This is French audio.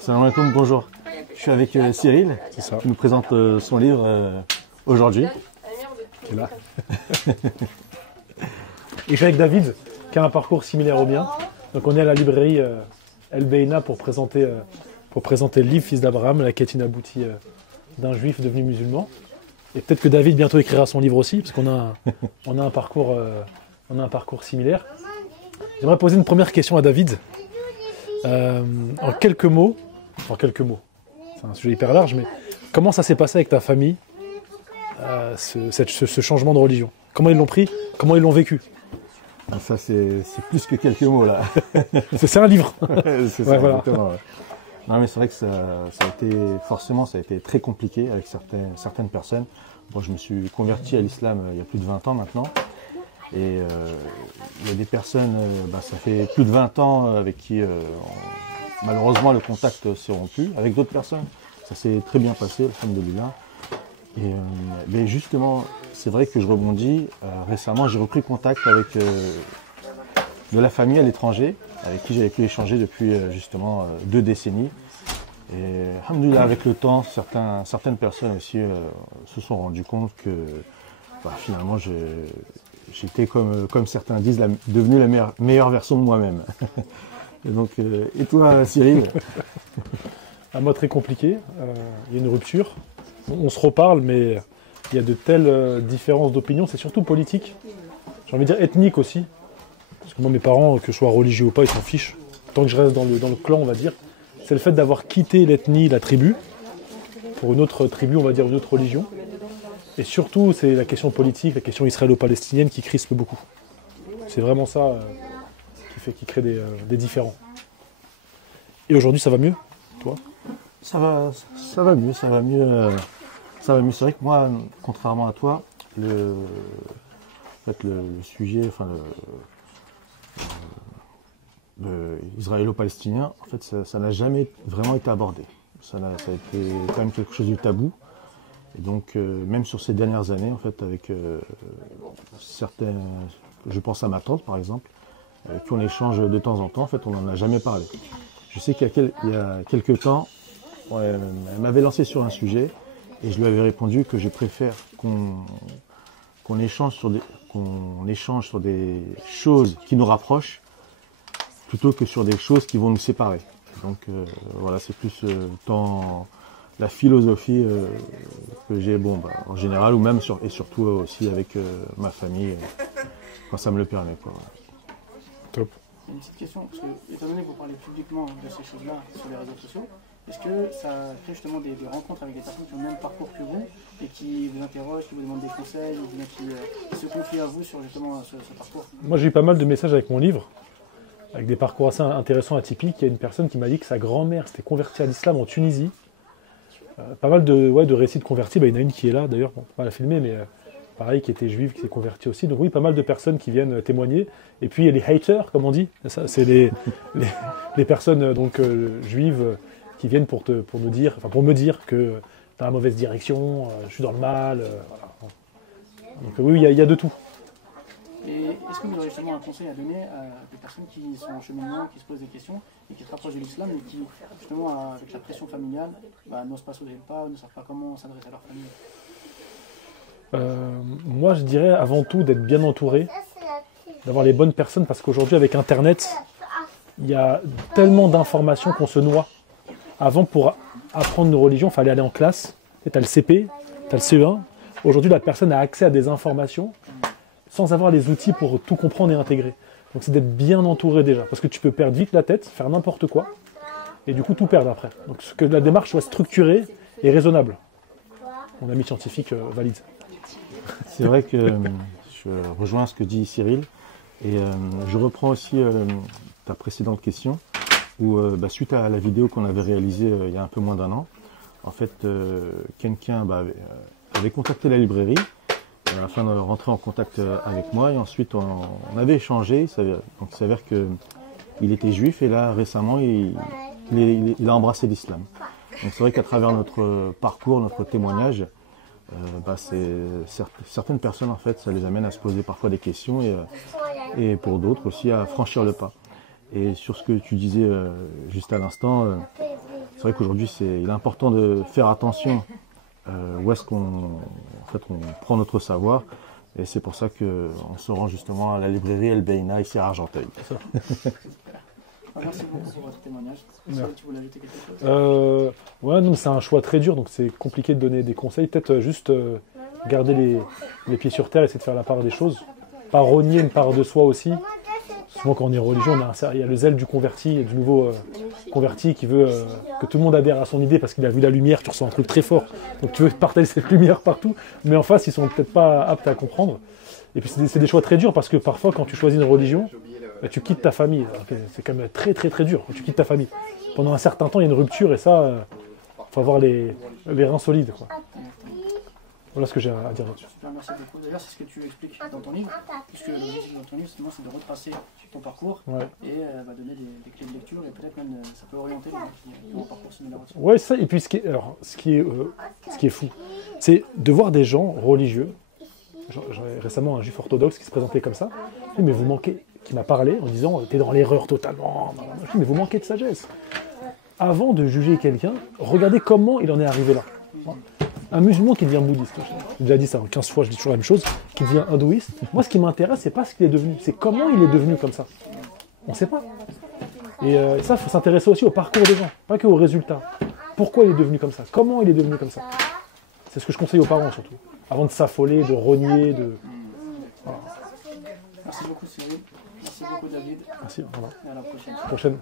Salam alaikum, bonjour. Je suis avec Cyril, qui nous présente son livre aujourd'hui. Qui est là. Et je suis avec David, qui a un parcours similaire au mien. Donc on est à la librairie El Beina pour présenter le livre Fils d'Abraham, la quête inaboutie d'un juif devenu musulman. Et peut-être que David bientôt écrira son livre aussi, parce qu'on a un parcours similaire. J'aimerais poser une première question à David. En quelques mots, c'est un sujet hyper large, mais comment ça s'est passé avec ta famille, ce changement de religion? Comment ils l'ont pris? Comment ils l'ont vécu? Ça, c'est plus que quelques mots, là. C'est un livre. C'est ça, ouais, voilà. Exactement, ouais. Non, mais c'est vrai que ça a été très compliqué avec certaines personnes. Moi, je me suis converti à l'islam il y a plus de 20 ans maintenant. Et il y a des personnes, ça fait plus de 20 ans avec qui, malheureusement, le contact s'est rompu. Avec d'autres personnes, ça s'est très bien passé, alhamdoulilah. Et mais justement, c'est vrai que je rebondis. Récemment, j'ai repris contact avec de la famille à l'étranger, avec qui j'avais pu échanger depuis justement 2 décennies. Et alhamdoulilah, avec le temps, certaines personnes aussi se sont rendues compte que finalement, j'étais, comme certains disent, devenu la meilleure version de moi-même. Et donc, et toi, Cyril? Un mot très compliqué. Il y a une rupture. On se reparle, mais il y a de telles différences d'opinion. C'est surtout politique. J'ai envie de dire ethnique aussi. Parce que moi, mes parents, que je sois religieux ou pas, ils s'en fichent. Tant que je reste dans le clan, on va dire. C'est le fait d'avoir quitté l'ethnie, la tribu, pour une autre tribu, on va dire, une autre religion. Et surtout, c'est la question politique, la question israélo-palestinienne qui crispe beaucoup. C'est vraiment ça qui crée des différends. Et aujourd'hui, ça va mieux, toi? Ça va mieux. C'est vrai que moi, contrairement à toi, le sujet, le israélo-palestinien, en fait, ça n'a jamais vraiment été abordé. Ça a été quand même quelque chose de tabou. Et donc, même sur ces dernières années, en fait, avec certains, je pense à ma tante, par exemple, avec qui on échange de temps en temps, en fait, on n'en a jamais parlé. Je sais qu'il y a quelques temps, elle m'avait lancé sur un sujet, et je lui avais répondu que je préfère qu'on échange sur des choses qui nous rapprochent, plutôt que sur des choses qui vont nous séparer. Donc, voilà, c'est plus tant la philosophie que j'ai, en général, ou même et surtout aussi avec ma famille, quand ça me le permet, quoi. Top. Une petite question, parce que, étant donné que vous parlez publiquement de ces choses-là sur les réseaux sociaux, est-ce que ça crée justement des rencontres avec des personnes qui ont le même parcours que vous et qui vous interrogent, qui vous demandent des conseils, ou bien qui se confient à vous sur justement ce parcours? Moi, j'ai eu pas mal de messages avec mon livre, avec des parcours assez intéressants, atypiques. Il y a une personne qui m'a dit que sa grand-mère s'était convertie à l'islam en Tunisie. Pas mal de récits de convertis. Il y en a une qui est là, d'ailleurs, pas la filmer, mais pareil, qui était juive, qui s'est convertie aussi. Donc oui, pas mal de personnes qui viennent témoigner. Et puis il y a les haters, comme on dit. C'est les personnes juives qui viennent pour me dire que dans la mauvaise direction, je suis dans le mal. Voilà. Donc oui, il y a de tout. Et est-ce que vous aurez justement un conseil à donner à des personnes qui sont en cheminement, qui se posent des questions et qui se rapprochent de l'islam, mais qui, justement, avec la pression familiale, n'osent pas sauter le pas, ne savent pas comment s'adresser à leur famille? Moi, je dirais avant tout d'être bien entouré, d'avoir les bonnes personnes, parce qu'aujourd'hui, avec Internet, il y a tellement d'informations qu'on se noie. Avant, pour apprendre nos religions, il fallait aller en classe. Tu as le CP, tu as le CE1. Aujourd'hui, la personne a accès à des informations sans avoir les outils pour tout comprendre et intégrer. Donc c'est d'être bien entouré déjà, parce que tu peux perdre vite la tête, faire n'importe quoi, et du coup tout perdre après. Donc que la démarche soit structurée et raisonnable. Mon ami scientifique valide. C'est vrai que je rejoins ce que dit Cyril, et je reprends aussi ta précédente question, où suite à la vidéo qu'on avait réalisée il y a un peu moins d'un an, en fait, quelqu'un avait contacté la librairie, afin de rentrer en contact avec moi, et ensuite on avait échangé. Donc il s'avère qu'il était juif, et là récemment il a embrassé l'islam. Donc c'est vrai qu'à travers notre parcours, notre témoignage, certaines personnes, en fait, ça les amène à se poser parfois des questions, et pour d'autres aussi à franchir le pas. Et sur ce que tu disais juste à l'instant, c'est vrai qu'aujourd'hui il est important de faire attention où est-ce qu'on on prend notre savoir. Et c'est pour ça qu'on se rend justement à la librairie El Beina ici à Argenteuil. Merci beaucoup pour votre témoignage. Est-ce que tu voulais ajouter quelque chose? Ouais, non, c'est un choix très dur, donc c'est compliqué de donner des conseils. Peut-être juste garder les pieds sur terre, essayer de faire la part des choses. Pas renier une part de soi aussi. Souvent quand on est religieux, il y a le zèle du converti, du nouveau converti qui veut que tout le monde adhère à son idée parce qu'il a vu la lumière, tu ressens un truc très fort. Donc tu veux partager cette lumière partout, mais en face ils sont peut-être pas aptes à comprendre. Et puis c'est des choix très durs parce que parfois quand tu choisis une religion, bah, tu quittes ta famille. C'est quand même très très très dur, tu quittes ta famille. Pendant un certain temps il y a une rupture et ça, faut avoir les reins solides, quoi. Voilà ce que j'ai à dire là-dessus. Super, merci beaucoup. D'ailleurs, c'est ce que tu expliques dans ton livre, puisque l'objectif de ton livre, c'est de retracer ton parcours et donner des clés de lecture et peut-être même ça peut orienter les gens qui ont un parcours similaire au tien. Ouais, ça. Et puis ce qui est fou, c'est de voir des gens religieux. J'avais récemment un juif orthodoxe qui se présentait comme ça. Mais vous manquez, qui m'a parlé en disant t'es dans l'erreur totalement. Mais vous manquez de sagesse. Avant de juger quelqu'un, regardez comment il en est arrivé là. Un musulman qui devient bouddhiste, j'ai déjà dit ça 15 fois, je dis toujours la même chose, qui devient hindouiste, moi ce qui m'intéresse, c'est pas ce qu'il est devenu, c'est comment il est devenu comme ça. On ne sait pas. Et ça, il faut s'intéresser aussi au parcours des gens, pas que aux résultats. Pourquoi il est devenu comme ça? Comment il est devenu comme ça? C'est ce que je conseille aux parents surtout. Avant de s'affoler, de renier, de... Voilà. Merci beaucoup Cyril, merci beaucoup David. Merci, voilà. Et à la prochaine. Prochaine.